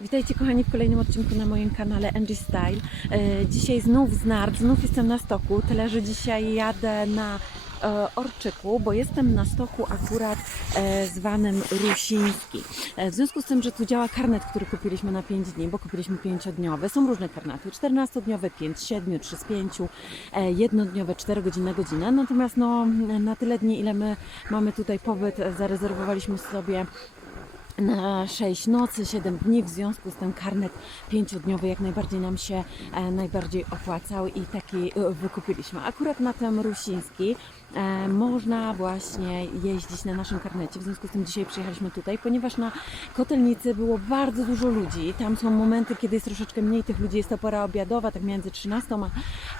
Witajcie kochani w kolejnym odcinku na moim kanale Angie Style. E, Dzisiaj znów z nart, znów jestem na stoku, tyle że dzisiaj jadę na e, Orczyku, bo jestem na stoku akurat e, zwanym Rusiński. W związku z tym, że tu działa karnet, który kupiliśmy na 5 dni, bo kupiliśmy 5-dniowe. Są różne karnety, 14-dniowe, 5 z 7, 3 z 5, e, jednodniowe, 4 godziny, godzinę. Natomiast no, na tyle dni, ile my mamy tutaj pobyt, zarezerwowaliśmy sobie na 6 nocy, 7 dni, w związku z tym karnet pięciodniowy jak najbardziej nam się e, najbardziej opłacał i taki e, wykupiliśmy. Akurat na tym Rusiński e, można właśnie jeździć na naszym karnecie, w związku z tym dzisiaj przyjechaliśmy tutaj, ponieważ na Kotelnicy było bardzo dużo ludzi. Tam są momenty, kiedy jest troszeczkę mniej tych ludzi, jest to pora obiadowa, tak między 13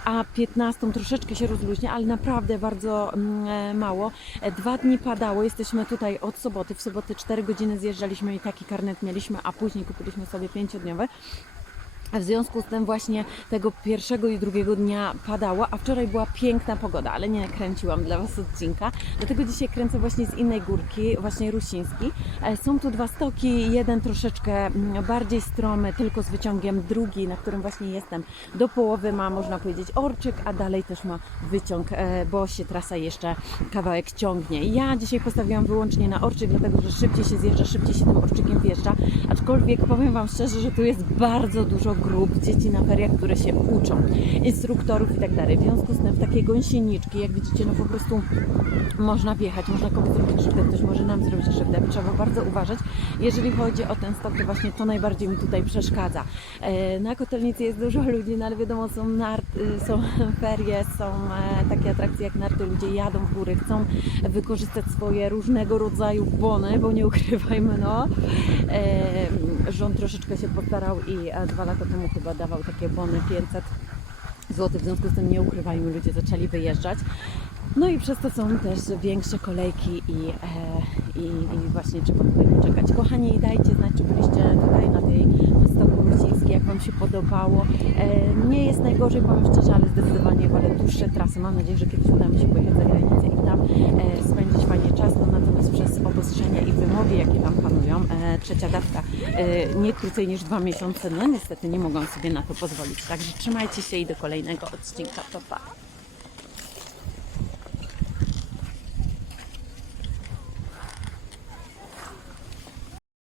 a, a 15 troszeczkę się rozluźnia, ale naprawdę bardzo mm, e, mało. E, Dwa dni padało, jesteśmy tutaj od soboty, w sobotę 4 godziny zjeżdżaliśmy i taki karnet mieliśmy, a później kupiliśmy sobie pięciodniowy. W związku z tym właśnie tego pierwszego i drugiego dnia padało, a wczoraj była piękna pogoda, ale nie kręciłam dla Was odcinka. Dlatego dzisiaj kręcę właśnie z innej górki, właśnie Rusiński. E, Są tu dwa stoki, jeden troszeczkę mm, bardziej stromy, tylko z wyciągiem, drugi, na którym właśnie jestem, do połowy ma, można powiedzieć, orczyk, a dalej też ma wyciąg, e, bo się trasa jeszcze kawałek ciągnie. Ja dzisiaj postawiłam wyłącznie na orczyk, dlatego że szybciej się zjeżdża, szybciej się tym orczykiem wjeżdża, aczkolwiek powiem Wam szczerze, że tu jest bardzo dużo grup dzieci na feriach, które się uczą, instruktorów i tak dalej. W związku z tym w takie gąsieniczki, jak widzicie, no po prostu można wjechać, można komuś zrobić krzywdę, ktoś może nam zrobić krzywdę. Trzeba bardzo uważać. Jeżeli chodzi o ten stok, to właśnie to najbardziej mi tutaj przeszkadza. E, Na Kotelnicy jest dużo ludzi, no ale wiadomo, są narty, są ferie, są e, takie atrakcje jak narty, ludzie jadą w góry, chcą wykorzystać swoje różnego rodzaju bony, bo nie ukrywajmy, no. E, Rząd troszeczkę się postarał i dwa lata temu chyba dawał takie bony 500 zł, w związku z tym nie ukrywajmy, ludzie zaczęli wyjeżdżać. No i przez to są też większe kolejki i, e, i, i właśnie trzeba tutaj poczekać. Kochani, dajcie znać, czy byliście tutaj na tej stoku rosyjskiej, jak Wam się podobało. E, nie jest najgorzej, powiem szczerze, ale zdecydowanie wolę dłuższe trasy. Mam nadzieję, że kiedyś uda mi się pojechać za granicę i tam e, spędzić fajnie czas. No, natomiast przez obostrzenia i wymogi, jakie tam panują, e, trzecia dawka e, nie krócej niż dwa miesiące, no niestety nie mogą sobie na to pozwolić. Także trzymajcie się i do kolejnego odcinka. To pa!